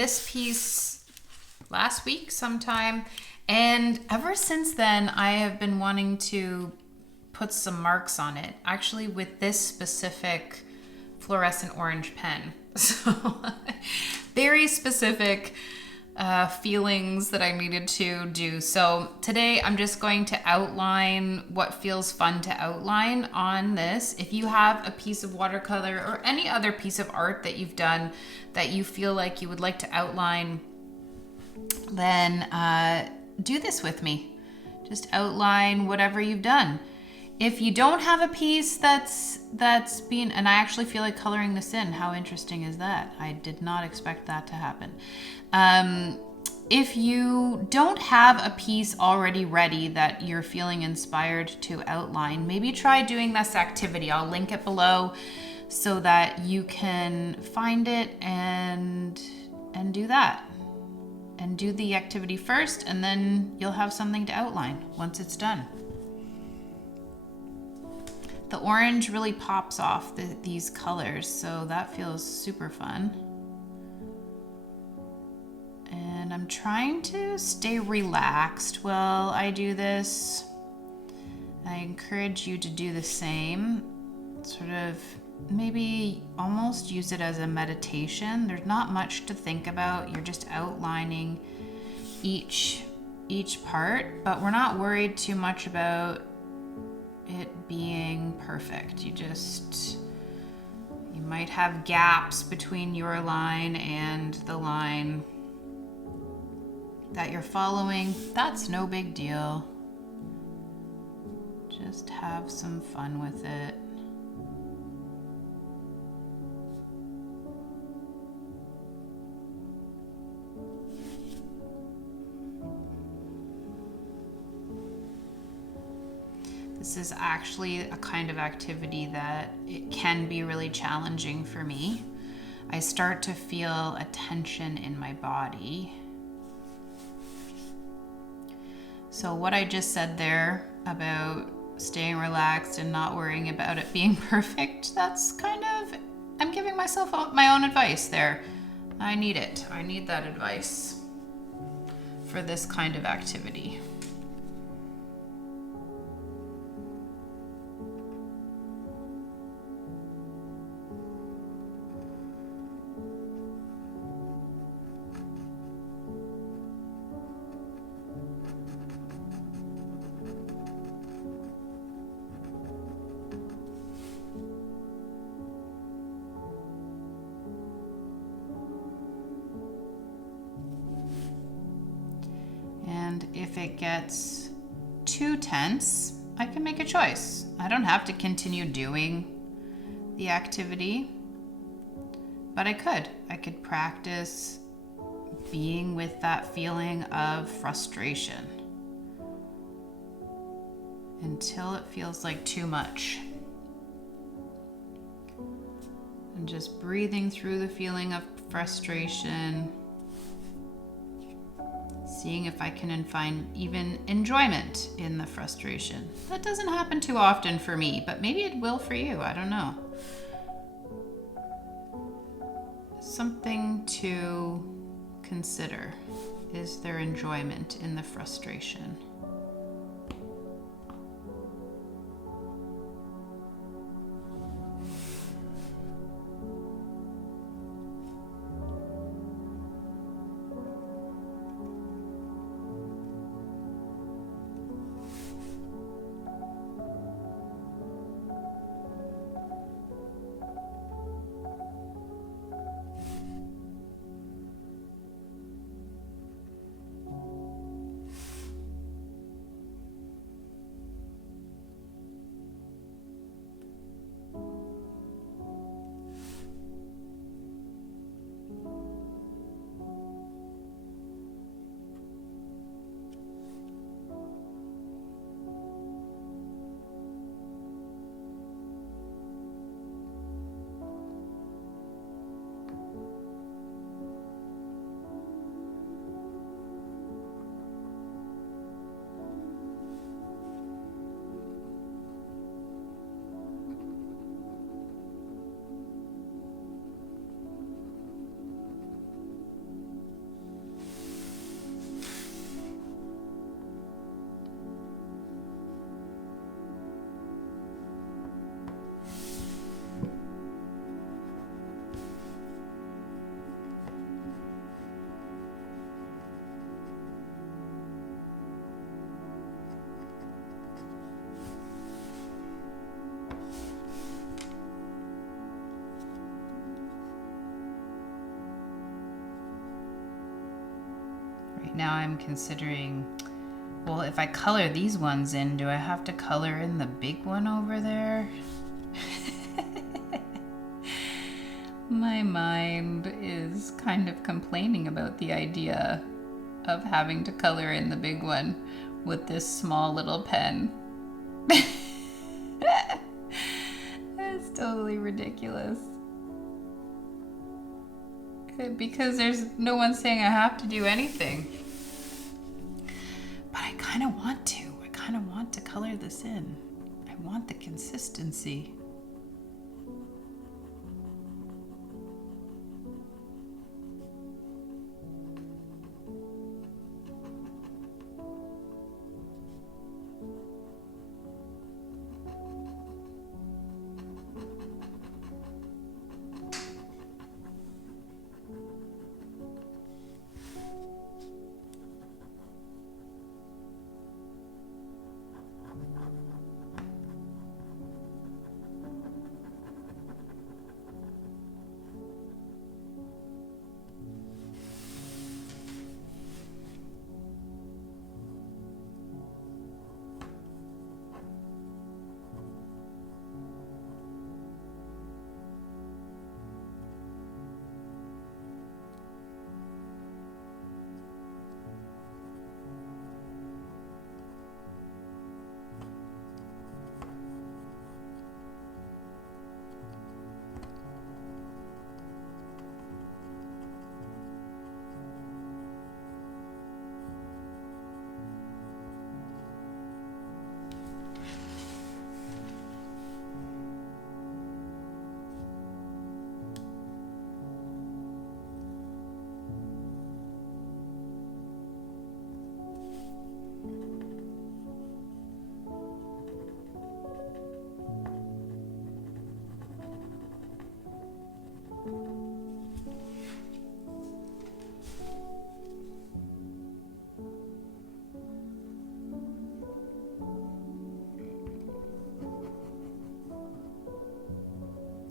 this piece last week sometime, and ever since then I have been wanting to put some marks on it, actually with this specific fluorescent orange pen. So very specific feelings that I needed to do. So today I'm just going to outline what feels fun to outline on this. If you have a piece of watercolor or any other piece of art that you've done that you feel like you would like to outline, then do this with me. Just outline whatever you've done. If you don't have a piece that's been, and I actually feel like coloring this in, how interesting is that? I did not expect that to happen. If you don't have a piece already ready that you're feeling inspired to outline, maybe try doing this activity. I'll link it below so that you can find it and do that. And do the activity first, and then you'll have something to outline once it's done. The orange really pops off these colors, so that feels super fun. And I'm trying to stay relaxed while I do this. I encourage you to do the same. Sort of maybe almost use it as a meditation. There's not much to think about. You're just outlining each part, but we're not worried too much about it being perfect. You might have gaps between your line and the line that you're following. That's no big deal. Just have some fun with it. This is actually a kind of activity that it can be really challenging for me. I start to feel a tension in my body. So what I just said there about staying relaxed and not worrying about it being perfect, that's kind of, I'm giving myself my own advice there. I need it. I need that advice for this kind of activity. And if it gets too tense, I can make a choice. I don't have to continue doing the activity, but I could practice being with that feeling of frustration until it feels like too much. And just breathing through the feeling of frustration, seeing if I can find even enjoyment in the frustration. That doesn't happen too often for me, but maybe it will for you. I don't know. Something to consider. Is there enjoyment in the frustration? Right now I'm considering, well, if I color these ones in, do I have to color in the big one over there? My mind is kind of complaining about the idea of having to color in the big one with this small little pen. That's totally ridiculous. Because there's no one saying I have to do anything. But I kind of want to. I kind of want to color this in. I want the consistency.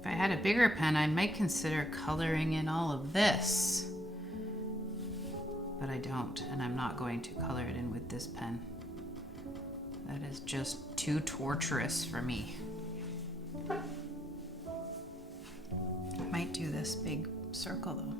If I had a bigger pen, I might consider coloring in all of this. But I don't, and I'm not going to color it in with this pen. That is just too torturous for me. I might do this big circle though.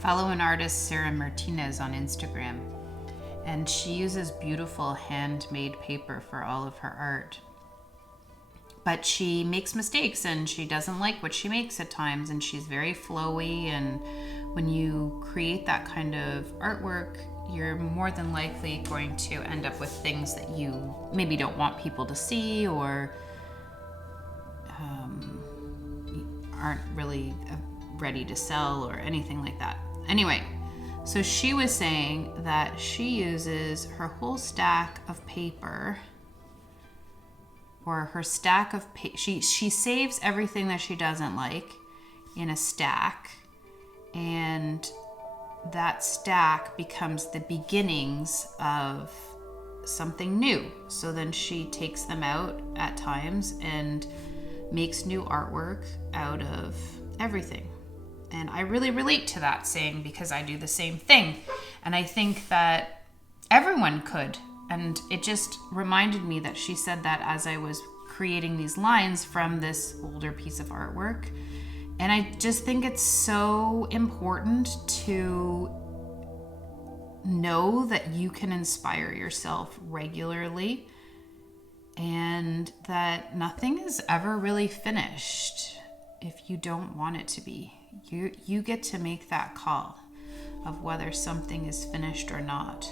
follow an artist, Sarah Martinez, on Instagram, and she uses beautiful handmade paper for all of her art. But she makes mistakes and she doesn't like what she makes at times, and she's very flowy, and when you create that kind of artwork, you're more than likely going to end up with things that you maybe don't want people to see, or aren't really ready to sell or anything like that. Anyway, so she was saying that she uses her whole stack of paper, or her stack of she saves everything that she doesn't like in a stack, and that stack becomes the beginnings of something new. So then she takes them out at times and makes new artwork out of everything. And I really relate to that saying because I do the same thing. And I think that everyone could. And it just reminded me that she said that as I was creating these lines from this older piece of artwork. And I just think it's so important to know that you can inspire yourself regularly, and that nothing is ever really finished if you don't want it to be. You get to make that call of whether something is finished or not.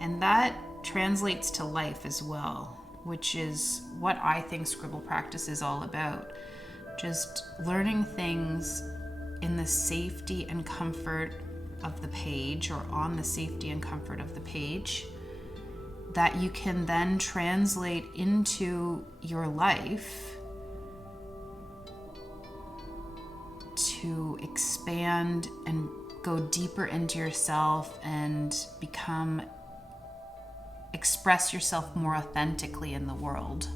And that translates to life as well, which is what I think scribble practice is all about. Just learning things in the safety and comfort of the page, or on the safety and comfort of the page, that you can then translate into your life to expand and go deeper into yourself and express yourself more authentically in the world.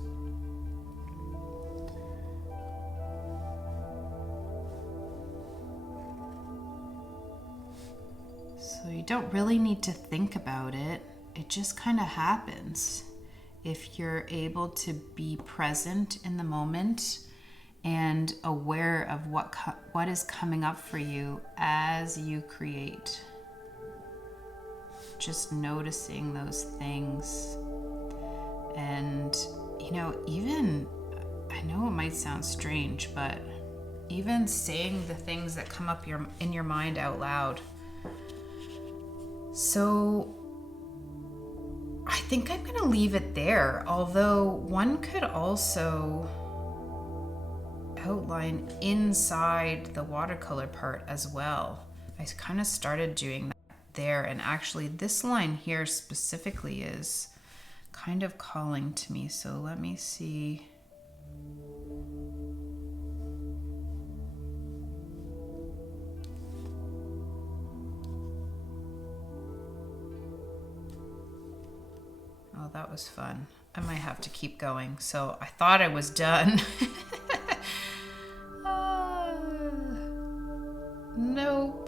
So you don't really need to think about it. It just kind of happens if you're able to be present in the moment and aware of what is coming up for you as you create. Just noticing those things. And, even, I know it might sound strange, but even saying the things that come up in your mind out loud. So I think I'm going to leave it there, although one could also outline inside the watercolor part as well. I kind of started doing that there, and actually this line here specifically is kind of calling to me. So let me see. Oh, that was fun. I might have to keep going. So I thought I was done. Nope.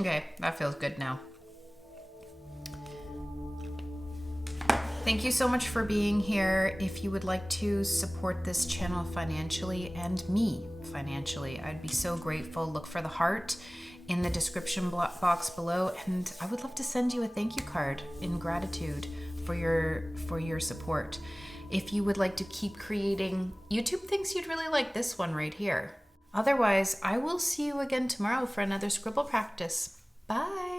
Okay, that feels good now. Thank you so much for being here. If you would like to support this channel financially and me financially, I'd be so grateful. Look for the heart in the description box below, and I would love to send you a thank you card in gratitude for your support. If you would like to keep creating YouTube things, you'd really like this one right here. Otherwise, I will see you again tomorrow for another scribble practice. Bye!